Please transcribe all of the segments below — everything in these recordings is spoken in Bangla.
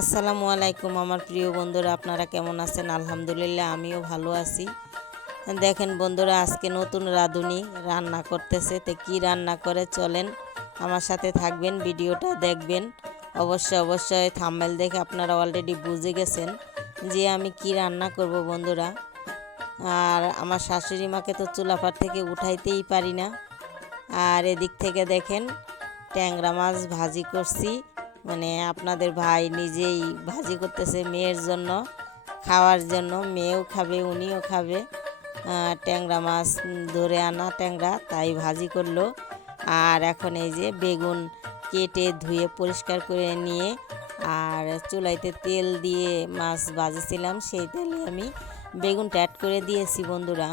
আসসালামু আলাইকুম আমার প্রিয় বন্ধুরা, আপনারা কেমন আছেন? আলহামদুলিল্লাহ আমিও ভালো আছি। দেখেন বন্ধুরা, আজকে নতুন রাঁধুনি রান্না করতেছে। তো কী রান্না করে চলেন আমার সাথে থাকবেন, ভিডিওটা দেখবেন। অবশ্যই থাম্বনেল দেখে আপনারা অলরেডি বুঝে গেছেন যে আমি কি রান্না করব বন্ধুরা। আর আমার শাশুড়ি মাকে তো চুলাপার থেকে উঠাইতেই পারি না। আর এদিক থেকে দেখেন ট্যাংরা মাছ ভাজি করছি, মানে আপনাদের ভাই নিজেই ভাজি করতেছে মেয়ের জন্য, খাওয়ার জন্য। মেয়েও খাবে, উনিও খাবে। ট্যাংরা মাছ ধরে আনা ট্যাংরা, তাই ভাজি করলো। আর এখন এই যে বেগুন কেটে ধুয়ে পরিষ্কার করে নিয়ে আর চুলাইতে তেল দিয়ে মাছ ভাজিছিলাম, সেই তেলে আমি বেগুনটা অ্যাড করে দিয়েছি বন্ধুরা।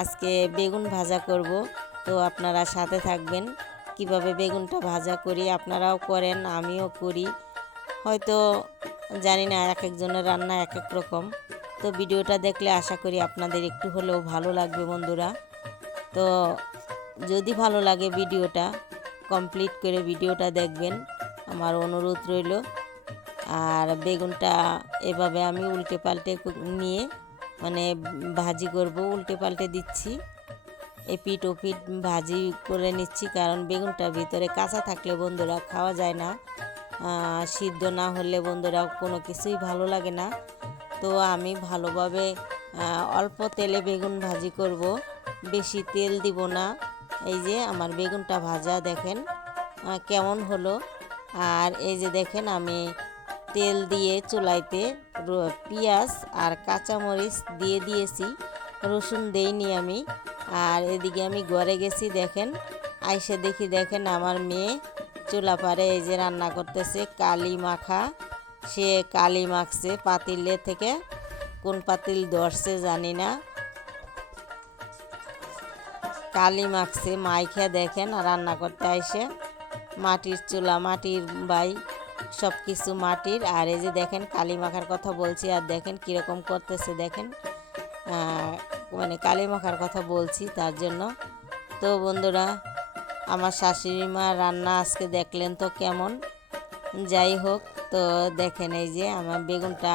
আজকে বেগুন ভাজা করব, তো আপনারা সাথে থাকবেন। কিভাবে বেগুনটা ভাজা করি আপনারাও করেন, আমিও করি, হয়তো জানি না, এক একজনের রান্না এক এক রকম। তো ভিডিওটা দেখলে আশা করি আপনাদের একটু হলেও ভালো লাগবে বন্ধুরা। তো যদি ভালো লাগে ভিডিওটা কমপ্লিট করে ভিডিওটা দেখবেন, আমার অনুরোধ রইল। আর বেগুনটা এভাবে আমি উল্টে পাল্টে নিয়ে মানে ভাজি করব, উল্টে পাল্টে দিচ্ছি, এপিট ওপিট ভাজি করে নিচ্ছি। কারণ বেগুনটার ভিতরে কাঁচা থাকলে বন্ধুরা খাওয়া যায় না, সিদ্ধ না হলে বন্ধুরা কোনো কিছুই ভালো লাগে না। তো আমি ভালোভাবে অল্প তেলে বেগুন ভাজি করব, বেশি তেল দিব না। এই যে আমার বেগুনটা ভাজা দেখেন কেমন হলো। আর এই যে দেখেন আমি তেল দিয়ে চুলাইতে পেঁয়াজ আর কাঁচামরিচ দিয়ে দিয়েছি, রসুন দেইনি আমি। আর এদিকে আমি ঘরে গেছি, দেখেন আইসে দেখেন আমার মেয়ে চুলা পারে এই যে রান্না করতেছে কালি মাখা। সে কালি মাখছে পাতিলে থেকে, কোন পাতিল ধরছে জানি না, কালি মাখছে মাইখা দেখেন আর রান্না করতে আইসে। মাটির চুলা, মাটির বাই, সব কিছু মাটির। আর এই যে দেখেন কালি মাখার কথা বলছি, আর দেখেন কীরকম করতেছে দেখেন, মানে কালি মাখার কথা বলছি তার জন্য। তো বন্ধুরা, আমার শাশুড়ি মা রান্না আজকে দেখলেন তো কেমন, যাই হোক। তো দেখেন এই যে আমার বেগুনটা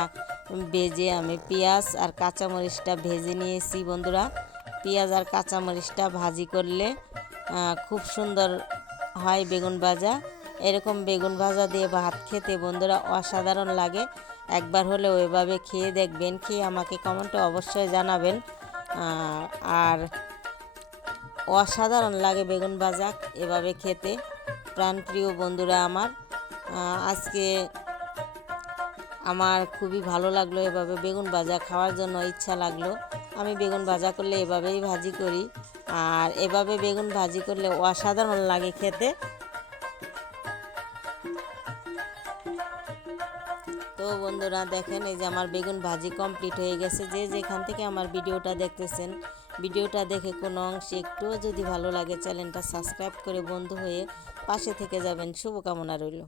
ভেজে আমি পেঁয়াজ আর কাঁচামরিচটা ভেজে নিয়েছি বন্ধুরা। পেঁয়াজ আর কাঁচামরিচটা ভাজি করলে খুব সুন্দর হয় বেগুন ভাজা। এরকম বেগুন ভাজা দিয়ে ভাত খেতে বন্ধুরা অসাধারণ লাগে। একবার হলেও এভাবে খেয়ে দেখবেন, খেয়ে আমাকে কমেন্টে অবশ্যই জানাবেন। আর অসাধারণ লাগে বেগুন ভাজা এভাবে খেতে। প্রাণপ্রিয় বন্ধুরা আমার, আজকে আমার খুবই ভালো লাগলো, এভাবে বেগুন ভাজা খাওয়ার জন্য ইচ্ছা লাগলো। আমি বেগুন ভাজা করলে এভাবেই ভাজি করি, আর এভাবে বেগুন ভাজি করলে অসাধারণ লাগে খেতে। তো বন্ধুরা দেখেন এই যে আমার বেগুন ভাজি কমপ্লিট হয়ে গেছে। যে যেখান থেকে আমার ভিডিওটা দেখতেছেন, ভিডিওটা দেখে কোনো অংশে একটুও যদি ভালো লাগে চ্যানেলটা সাবস্ক্রাইব করে বন্ধু হয়ে পাশে থেকে যাবেন, শুভকামনা রইল।